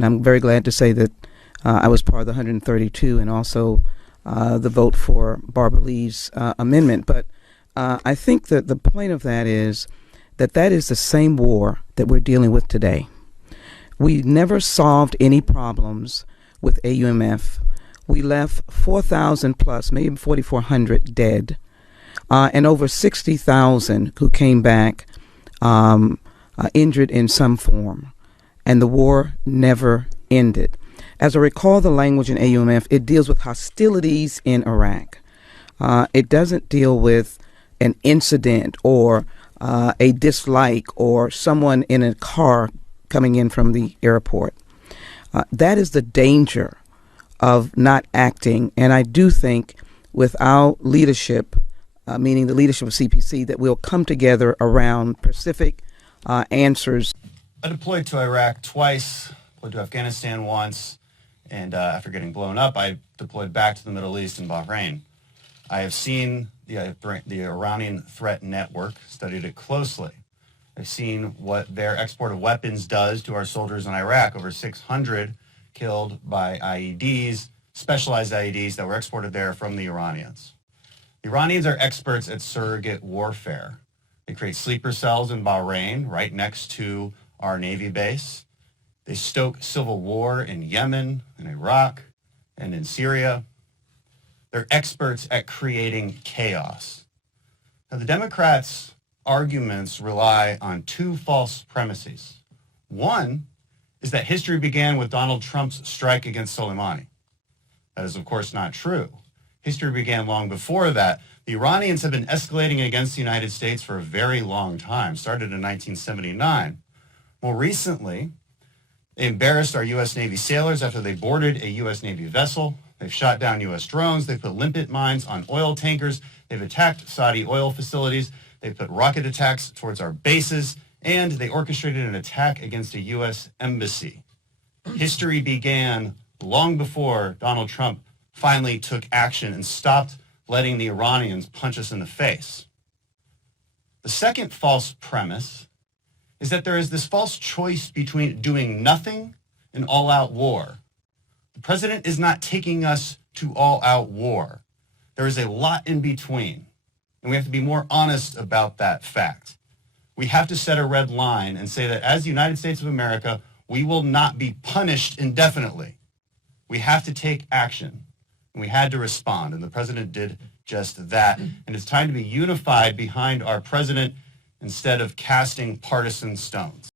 And I'm very glad to say that I was part of the 132 and also the vote for Barbara Lee's amendment. But I think that the point of that is that is the same war that we're dealing with today. We never solved any problems with AUMF. We left 4,000 plus, maybe 4,400 dead, and over 60,000 who came back injured in some form. And the war never ended. As I recall the language in AUMF, it deals with hostilities in Iraq. It doesn't deal with an incident or a dislike or someone in a car coming in from the airport. That is the danger of not acting. And I do think without leadership, meaning the leadership of CPC, that we'll come together around specific answers. I deployed to Iraq twice, deployed to Afghanistan once, and after getting blown up, I deployed back to the Middle East in Bahrain. I have seen the Iranian threat network, studied it closely. I've seen what their export of weapons does to our soldiers in Iraq. Over 600 killed by IEDs, specialized IEDs that were exported there from the Iranians. The Iranians are experts at surrogate warfare. They create sleeper cells in Bahrain, right next to our Navy base. They stoke civil war in Yemen, in Iraq, and in Syria. They're experts at creating chaos. Now, the Democrats' arguments rely on two false premises. One is that history began with Donald Trump's strike against Soleimani. That is, of course, not true. History began long before that. The Iranians have been escalating against the United States for a very long time, started in 1979. More recently, they embarrassed our U.S. Navy sailors after they boarded a U.S. Navy vessel. They've shot down U.S. drones. They've put limpet mines on oil tankers. They've attacked Saudi oil facilities. They've put rocket attacks towards our bases. And they orchestrated an attack against a U.S. embassy. History began long before Donald Trump finally took action and stopped letting the Iranians punch us in the face. The second false premise is that there is this false choice between doing nothing and all-out war. The president is not taking us to all-out war. There is a lot in between, and we have to be more honest about that fact. We have to set a red line and say that as the United States of America, we will not be punished indefinitely. We have to take action, and we had to respond, and the president did just that. And it's time to be unified behind our president instead of casting partisan stones.